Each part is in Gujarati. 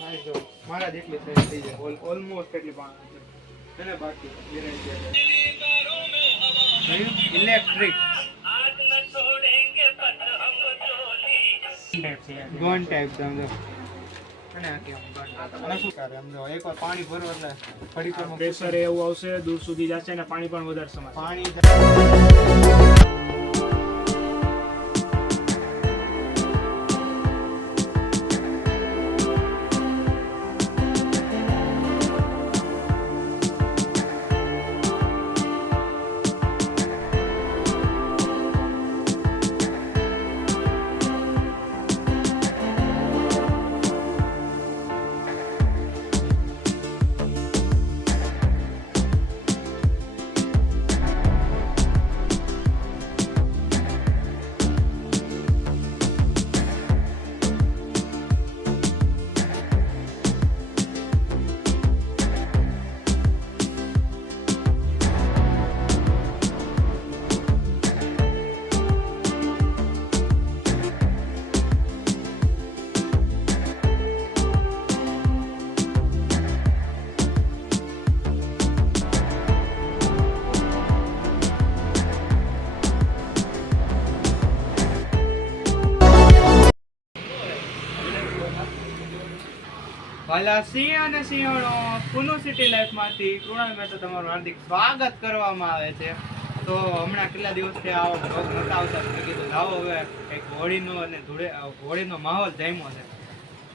સાઈઝ જો મારા જેટલી સાઈઝ થઈ જાય. ઓલમોસ્ટ એટલી પણ એને બાકી ઇલેક્ટ્રિક ગન ટાઈપ સમજો અને અને પાણી ભરો એટલે પ્રેશર એવું આવશે દૂર સુધી જશે ને પાણી પણ વધારે સમય પાણી વાલા સિંહ અને સિંહણો પુનુ સિટી લાઈફમાંથી કૃણાલ મહેતા તમારું હાર્દિક સ્વાગત કરવામાં આવે છે. તો હમણાં કેટલા દિવસથી આવો બ્લોગ નતા આવતા? મેં કીધું લાવો હવે. કંઈક હોળીનો અને ધૂળે હોળીનો માહોલ જામ્યો છે.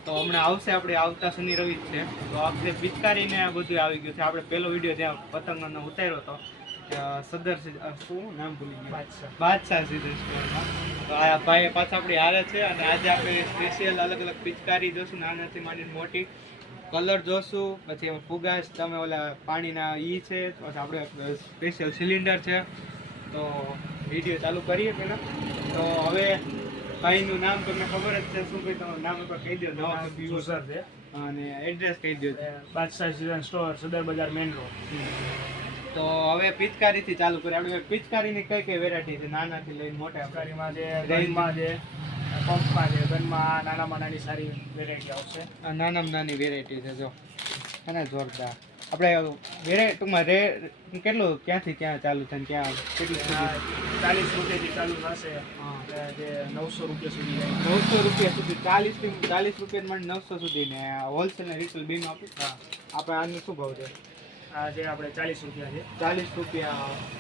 તો હમણાં આવશે આપણે આવતા શનિ રવિ છે. તો આપણે પિચકારીને આ બધું આવી ગયું છે. આપણે પહેલો વીડિયો જ્યાં પતંગનો ઉતાર્યો હતો સદર શું નામ ભૂલી ગયું? બાદશાહ. બાદશાહ સીધું આ ભાઈ પાછા આપણી હારે છે અને આજે આપણે સ્પેશિયલ અલગ અલગ પિચકારી જોશું. નાનાથી માંડીને મોટી. કલર જોશું પછી એમાં ફુગાસ તમે ઓલા પાણીના ઈ છે પછી આપણે સ્પેશિયલ સિલિન્ડર છે. તો વીડિયો ચાલુ કરીએ પહેલાં. તો હવે ભાઈનું નામ તમને ખબર જ છે શું ભાઈ તમારું નામ ઉપર કહી દો નવા યુઝર છે. અને એડ્રેસ કહી દો બાદશાહ સિઝન સ્ટોર સદર બજાર મેન રોડ તો હવે પિચકારીથી ચાલુ કરીએ. આપણે પિચકારીની કઈ કઈ વેરાયટી છે? નાનાથી લઈને મોટા પિચકારીમાં છે રેન્જમાં છે પંપમાં છે ગનમાં નાનામાં નાની સારી વેરાયટી આવશે. નાનામાં નાની વેરાયટી છે જો. અને જોરદાર. આપણે વેરાય ટૂંકમાં રે કેટલું ક્યાંથી ક્યાં ચાલુ ને ક્યાં કેટલું ચાલીસ રૂપિયાથી ચાલુ થશે. જે નવસો રૂપિયા સુધી નવસો રૂપિયા સુધી ચાલીસ ચાલીસ રૂપિયા મળે નવસો સુધી ને હોલસેલ ને રિટેલ બેનું આપી આપણે આનું શું ભાવ છે? આ જે આપણે ચાલીસ રૂપિયા છે. ચાલીસ રૂપિયા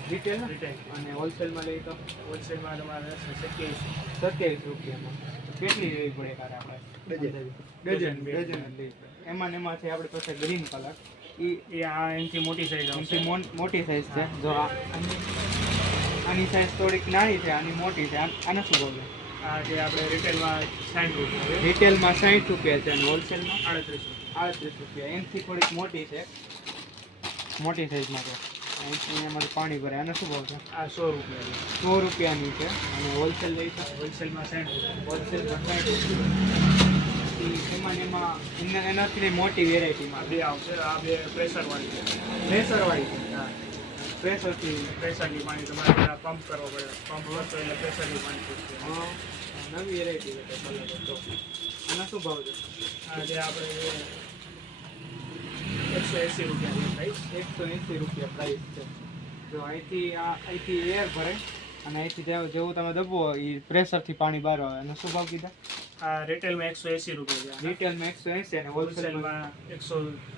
રિટેલ રિટેલ અને હોલસેલમાં લઈએ તો? હોલસેલમાં તમારે સત્યાવીસ. સત્યાવીસ રૂપિયામાં. કેટલી લેવી પડે કારે આપણે? ડઝન. ડઝન લેવી પડે. એમાં ને એમાં છે આપણી પાસે ગ્રીન કલર એ એ આ એમથી મોટી સાઈઝ આવશે. એમથી મોટી સાઈઝ છે. જો આ આની સાઇઝ સાઈઝ થોડીક નાની છે આની મોટી છે. આન- આને શું બોલે આ જે આપણે રિટેલમાં સાઠ રૂપિયા રિટેલમાં સાઠ રૂપિયા છે અને હોલસેલમાં આડત્રીસ આડત્રીસ રૂપિયા. એમથી થોડીક મોટી છે. મોટી સાઈઝમાં છે. અહીંયા અમારે પાણી ભરે. અને શું ભાવ છે? આ સો રૂપિયા સો રૂપિયાની છે. અને હોલસેલ લઈ હોલસેલમાં સાઠ રૂપિયા. હોલસેલમાં સાઠ રૂપિયા. એમાં એમાં એના એનાથી મોટી વેરાયટીમાં બે આવશે. આ બે પ્રેશરવાળી છે. પ્રેશરવાળી છે? હા. પ્રેશરથી પ્રેશરની પાણી તમારે પંપ કરવો પડે. પંપ કરશો એટલે પ્રેશરની પાણી હા, નવી વેરાયટી છે તો આના શું ભાવ છે? આ જે આપણે એકસો એંસી રૂપિયા છે પ્રાઇસ એકસો એંસી રૂપિયા પ્રાઇસ છે. જો અહીંથી આ અહીંથી એર ભરે અને અહીંથી જેવું તમે દબો એ પ્રેશરથી પાણી બહાર આવે. અને શું ભાવ કીધા? આ રિટેલમાં એકસો એંસી રૂપિયા રિટેલમાં એકસો એંસી અને હોલસેલમાં એકસો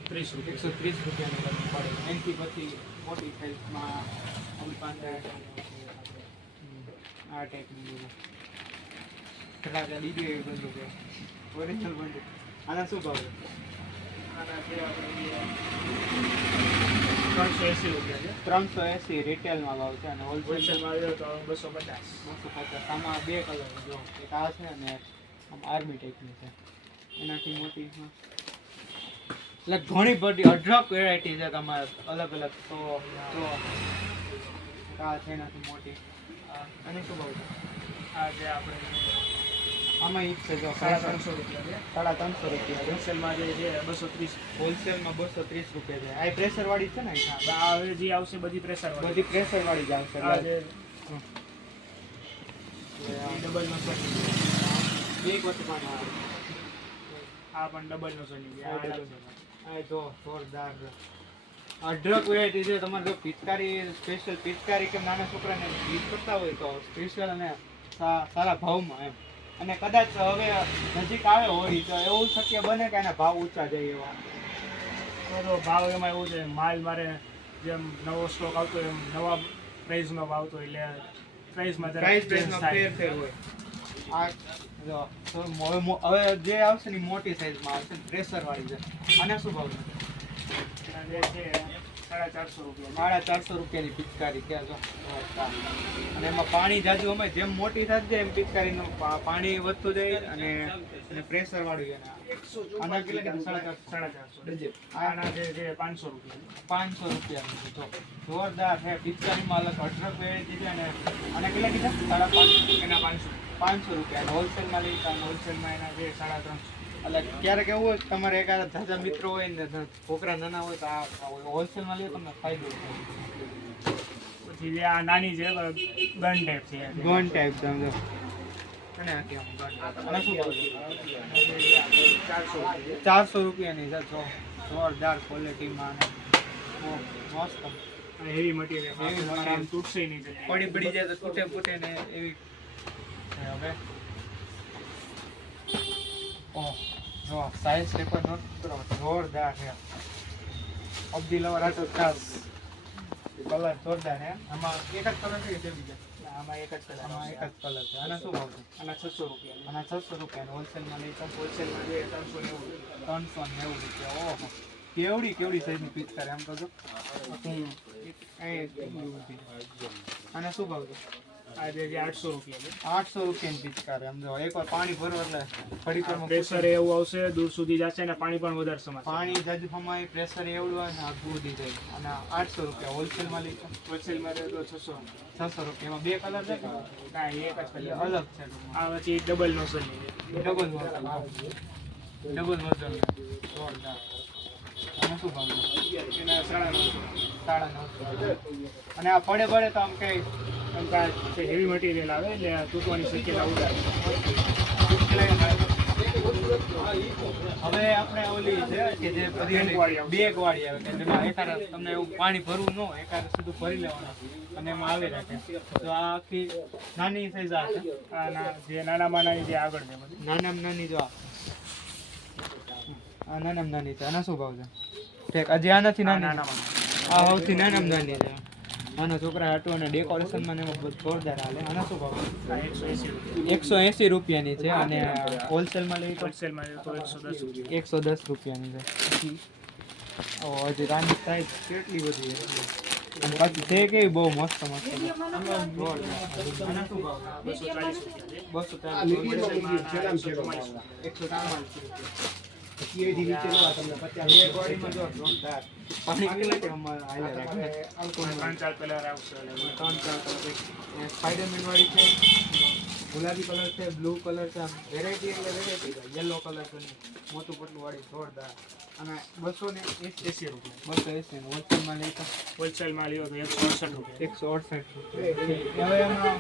ત્રીસ રૂપિયા. એકસો ત્રીસ રૂપિયાનો પડે. એનાથી પછી મોટી સાઇઝમાં આ ટાઈપની ફટાકડા બીજું એવી બંદૂક છે ઓરિજિનલ બંદૂક. આના શું ભાવ ત્રણસો એંસી રૂપિયા છે ત્રણસો એંસી રિટેલમાં ભાવ છે અને હોલસેલ હોલસેલમાં આવ્યો તો બસો પચાસ. બસો પચાસ. આમાં બે કલર જો એક આ છે અને આમ આર્મી ટાઈપની છે. એનાથી મોટી એટલે ઘણી બધી અઢળક વેરાયટી છે તમારે અલગ અલગ. તો તો આ છે એનાથી મોટી. અને શું ભાવ છે? આ જે આપણે આમાં ઈ છે જો સાડા ત્રણસો રૂપિયા છે. સાડા ત્રણસો રૂપિયા હોલસેલમાં જે છે બસો ત્રીસ. હોલસેલમાં બસો ત્રીસ રૂપિયા છે. આ પ્રેશર વાળી છે ને હવે જે આવશે બધી પ્રેશર બધી પ્રેશર વાળી જ આવશે આ ડબલ નસો બે એક પાણી આ પણ ડબલ નો સોની આ જો જોરદાર. અઢળક વેરાયટી છે તમારે જો પિચકારી સ્પેશિયલ પિચકારી કે નાના છોકરાને યુઝ કરતા હોય તો સ્પેશિયલ અને સારા ભાવમાં એમ. અને કદાચ હવે નજીક આવે હોળી તો એવું શક્ય બને કે એના ભાવ ઊંચા જાય એવા? તો ભાવ એમાં એવું છે માલ મારે જેમ નવો સ્ટોક આવતો હોય એમ નવા પ્રાઇઝનો ભાવ આવતો હોય એટલે પ્રાઇઝમાં પ્રાઇસ પ્રાઇસમાં ફેર ફેર હોય. આ હવે જે આવશે ને મોટી સાઈઝમાં આવશે પ્રેશર વાળી છે આને શું ભાવ છે સાડા ચારસો રૂપિયા. સાડા ચારસો રૂપિયાની પિચકારી ક્યાં જો? અને એમાં પાણી જાજુ અમે જેમ મોટી થતી જાય એમ પિચકારીનું પાણી વધતું જાય અને પ્રેશર વાળું એને. આના કેટલા કીધું? સાડા ચારસો. સાડા ચારસો. આના જે પાંચસો રૂપિયા. પાંચસો રૂપિયાનું જો. જોરદાર છે પિચકારીમાં અલગ અઢળક વેરાયટી છે અને આને કેટલા કીધા? સાડા પાંચ એના પાંચસો. પાંચસો રૂપિયા. હોલસેલમાં લઈ હોલસેલમાં એના જે સાડા ત્રણસો. એટલે ક્યારેક એવું હોય તમારે એકાદ ઝાઝા મિત્રો હોય ને છોકરા નાના હોય તો આ હોલસેલમાં લે તમને ફાયદો થાય. પછી જે આ નાની છે ગન ટાઈપ છે. ગન ટાઈપ સમજો. છે? ચારસો ચારસો રૂપિયાની છે છો જોરદાર ક્વોલિટીમાં મસ્ત. હેવી મટીરિયલ તમારે તૂટશે નહીં. પડી પડી જાય તો તૂટે ફૂટે ને એવી. હવે ઓહ. જો સાઈઝ નોટ કરો જોરદાર છે અબ્દી લવર આ તો ખાસ કલર જોરદાર છે આમાં એક જ કલર છે કે છે બીજા આમાં એક જ કલર આમાં એક જ કલર છે આના શું ભાવ છે આના છસો રૂપિયા આના છસો રૂપિયા હોલસેલમાં લઈ તો હોલસેલમાં જે ત્રણસો નેવું ત્રણસો નેવું રૂપિયા ઓહો કેવડી કેવડી સાઈઝની પીસ કરે એમ તો જો એ કેટલી શું ભાવ છે આઠસો રૂપિયા છે. આઠસો રૂપિયાની પિચકારી આમ જો એકવાર પાણી ભરો એટલે ફરી પ્રેશર એવું આવશે દૂર સુધી જશે અને પાણી પણ વધારે સમાશે પાણી જાજુ ફમાય પ્રેશર એવું હોય ને આખું ઉડી જાય અને આઠસો રૂપિયા હોલસેલમાં લઈ હોલસેલમાં તો છસો. છસો રૂપિયામાં બે કલર છે કાંઈ એક જ કલર અલગ છે. આ પછી ડબલ નોઝલ ડબલ જોરદાર. અને શું ભાવ સાડા નવસો. સાડા નવસો. અને આ પડે પડે તો આમ કઈ કાંઈ હેવી મટીરિયલ આવે એટલે તૂટવાની શક્યતા વધારે. હવે આપણે ઓલી છે કે જે આવશે. બેગ આવે કે જેમાં એકાર તમને એવું પાણી ભરવું ન હોય એકાર સીધું ભરી લેવાનું અને એમાં આવી રાખે. તો આ આખી નાની સાઈઝ આ જે નાના નાની જે આગળ છે નાનામાં નાની જો આ. નાનામાં નાની છે. આના શું ભાવ છે? ઠીક હજી આનાથી આ નાની? આ સૌથી નાનામાં નાની છે. નાના છોકરા હાટુ અને ડેકોરેશનમાં એમાં જોરદાર હાલે. આના શું ભાવ? એકસો એંસી રૂપિયાની છે અને હોલસેલમાં લઈ તો હોલસેલમાં તો એકસો દસ એકસો દસ રૂપિયાની છે. હજી રાની સાઈઝ કેટલી બધી છે અને પાછી છે કેવી? બહુ મસ્ત મસ્ત આના બસો ચાલીસ ચાલીસ હોલસેલમાં આના એકસો ચુમ્માલીસ રૂપિયા એકસો ચાલીસ જો જોરદાર પાણી કેટલા કે અમારે હાલે ત્રણ ચાર કલર આવશે ત્રણ ચાર કલર સ્પાઈડરમેન વાળી છે ગુલાબી કલર છે બ્લુ કલર છે વેરાયટી એટલે વેરાયટી યલો કલર છે મોટું પટલું વાળી જોરદાર. અને બસો ને એસી રૂપિયા. બસો એસી હોલસેલમાં લઈ તો હોલસેલમાં લ્યો તો એકસો અડસઠ રૂપિયા. એકસો અડસઠ રૂપિયા. હવે એમાં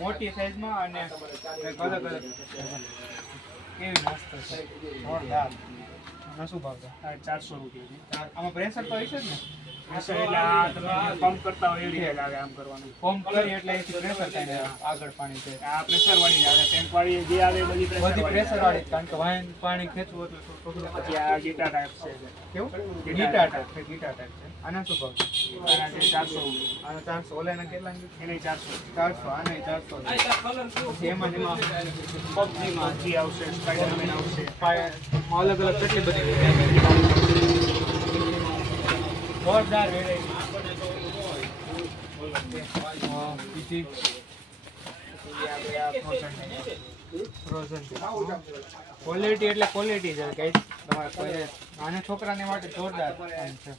મોટી સાઈઝમાં અને અલગ અલગ. કેવી મસ્ત છે. જોરદાર. આનો શું ભાવ છે આ ચારસો રૂપિયા છે. આમાં પ્રેશર તો હશે જ ને? પ્રેશર એટલે આ તમે પંપ કરતા હોય એવી રીતે લાગે આમ કરવાનું. પંપ કરી એટલે એથી પ્રેશર થાય આગળ પાણી છે. આ પ્રેશર વાળી આવે ટેન્ક વાળી જે આવે બધી બધી પ્રેશર વાળી કારણ કે વાહન પાણી ખેંચવું એટલે પછી આ ગીટા ટાઈપ છે. કેવું? ગીટાર ટાઈપ છે ગીટા ટાઈપ છે. આના શું ભાવ છે? ચારસો. આના ચારસો. ઓલાના કેટલા એને ચારસો. ચારસો આના ચારસો. એમાં એમાં પબજીમાં જી આવશે સ્પાઈડરમેન આવશે. અલગ અલગ કેટલી બધી જોરદાર ફ્રોઝન ક્વોલિટી એટલે ક્વોલિટી છે ગાઈસ તમારે કોઈ નાના છોકરાને માટે જોરદાર આમ છે.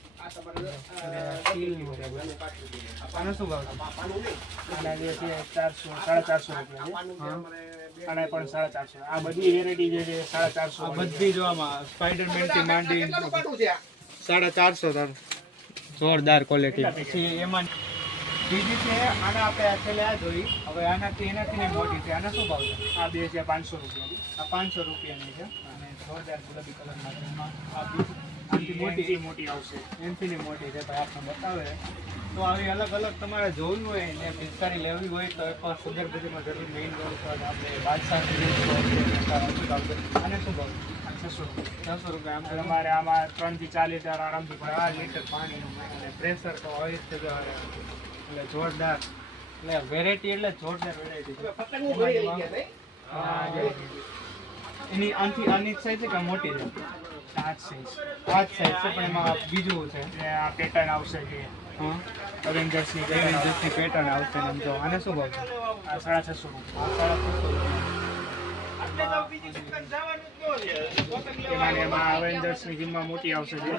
આનો શું ભાવ આના જે છે ચારસો સાડા ચારસો રૂપિયા છે. આના પણ સાડા ચારસો. આ બધી વેરાયટી જે છે સાડા ચારસો આ બધી જોવામાં સ્પાઈડરમેનથી માંડી સાડા ચારસો તાર. જોરદાર ક્વોલિટી પછી એમાં બીજી છે આના આપણે છેલ્લે આ જોઈ. હવે આનાથી એનાથી મોટી છે. આના શું ભાવ છે? આ બે છે પાંચસો રૂપિયા આ પાંચસો રૂપિયાની છે. અને જોરદાર ગુલાબી કલરમાં આ આથી મોટી મોટી આવશે. એનથી મોટી છે ભાઈ આપણે બતાવે. તો આવી અલગ અલગ તમારે જોવું હોય ને પિચકારી લેવી હોય તો એકવાર સુગર બજારમાં જરૂર મેઇન રોડ પર આપણે બાદશાહ અને શું ભાવ છસો રૂપિયા. છસો રૂપિયા. આમ તમારે આમાં ત્રણથી હજાર આરામથી આ લીટર પાણીનું અને પ્રેશર તો હોય જ હારે. એટલે જોરદાર. એટલે વેરાયટી એટલે જોરદાર વેરાયટી એની આનથી આની સાઈઝ છે કે મોટી છે? પાંચ સાઈઝ. પાંચ સાઈઝ છે પણ એમાં બીજું છે. આ પેટર્ન આવશે જે હા. અવેન્જર્સની પેટર્ન આવશે. એમ જો. આને શું ભાવ છે? આ સાડા છસો રૂપિયા. સાડા છસો એમાં અવેન્જર્સની જીમમાં મોટી આવશે. જે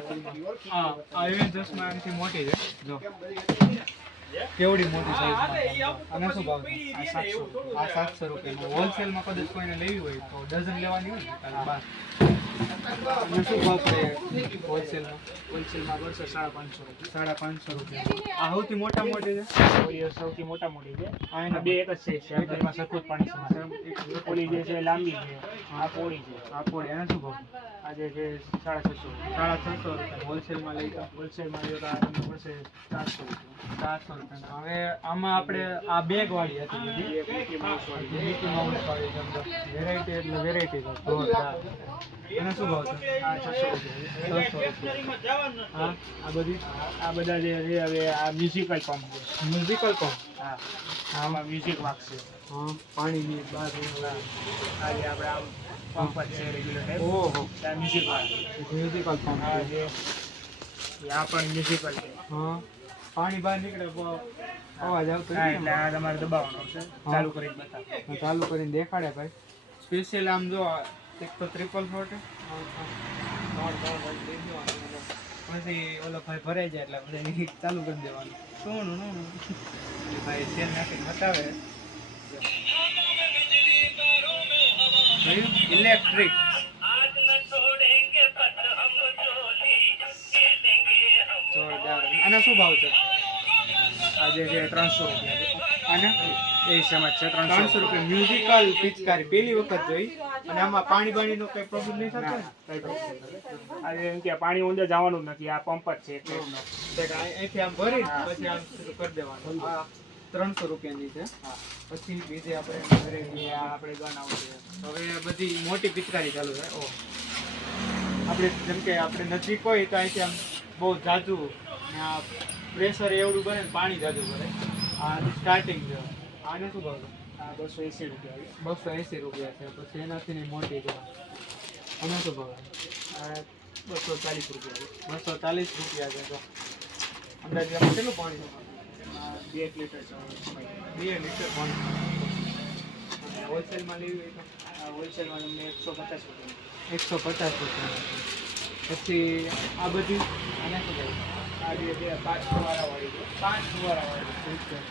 હા એવેન્જર્સમાં એમથી મોટી છે. જો. કેવડી મોટી સાઈઝ અને શું ભાવ આ સાતસો આ સાતસો રૂપિયામાં. હોલસેલમાં કદાચ કોઈને લેવી હોય તો ડઝન લેવાની હોય ને બાર. અને શું ભાવ પડે હોલસેલમાં? હોલસેલમાં પડશે સાડા પાંચસો સાડા પાંચસો રૂપિયા. આ સૌથી મોટા મોટી છે? સૌથી મોટા મોટી છે. આ આ એના બે એક જ સાઈઝ છે એમાં સખત પાણી જે છે લાંબી છે. આ પોળી છે. આ પોડી એના શું ભાવ? આ જે સાડા છસો સાડા છસો રૂપિયા. હોલસેલમાં લઈ હોલસેલમાં જો તો તમને પડશે ચારસો રૂપિયા. ચારસો રૂપિયા. હવે આમાં આપણે આ બેગ વાળી હતી મિકી માઉસ વાળી મિકી માઉસ વાળી વેરાયટી એટલે વેરાયટી જોરદાર. એના શું ભાવ છે. હા આ બધી આ બધા જે છે હવે આ મ્યુઝિકલ પંપ છે મ્યુઝિકલ પણ હા આમાં મ્યુઝિક વાગશે હા બાર બહાર આજે આપણે આમ પંપ જ છે રેગ્યુલર ઓહો. ત્યાં મ્યુઝિક વાગે મ્યુઝિકલ પંપ જે આ પણ મ્યુઝિકલ છે. હા. પાણી બહાર નીકળે અવાજ આવતો એટલે આ તમારે દબાવવાનો છે. ચાલુ કરીને બતાવો. ચાલુ કરીને દેખાડે ભાઈ. સ્પેશિયલ આમ જો એક તો ટ્રિપલ ફોર્ટ પછી ઓલો ભાઈ ભરાઈ જાય એટલે પછી ચાલુ કરી દેવાનું. શું નું ભાઈ તેલ નાખીને બતાવે. ઇલેક્ટ્રિક આના શું ભાવ છે? આજે જે છે ત્રણસો રૂપિયા. અને એ સેમ છે? ત્રણસો. ત્રણસો રૂપિયા. મ્યુઝિકલ પિચકારી. પહેલી વખત જોઈ. અને આમાં પાણી બાણીનો કઈ પ્રોબ્લેમ નહીં થતો કઈ પ્રોબ્લેમ નથી. આ એમ કે પાણી ઊંડે જવાનું નથી આ પંપ જ છે એટલે. આ- અહીંથી આમ ભરી પછી આમ શરૂ કરી દેવાનું. આ ત્રણસો રૂપિયાની છે. પછી બીજી આપણે આ આપણે ગન આવશે હવે બધી મોટી પિચકારી ચાલુ છે. ઓ આપણે જેમ કે આપણે નજીક હોય તો અહીંથી આમ બહુ જાજુ ને આ પ્રેશર એવડું બને પાણી જાજુ ભરે. આ સ્ટાર્ટિંગ છે. આને શું ભાવ બસો એંસી રૂપિયા. બસો એંસી રૂપિયા છે પછી એનાથી ની મોટી છે? અમે શું ભાવ? બસો ચાલીસ રૂપિયા. બસો ચાલીસ રૂપિયા છે તો અંદાજે કેટલું પાણી? બે એક લીટર બે લીટર પાણી. અને હોલસેલમાં લેવી હોય તો? હોલસેલમાં તમને એકસો પચાસ રૂપિયા. એકસો પચાસ રૂપિયા. પછી આ બધી? આને શું કહેવાય આ બે પાંચ ફુવારા વાળી પાંચ ફુવારા વાળી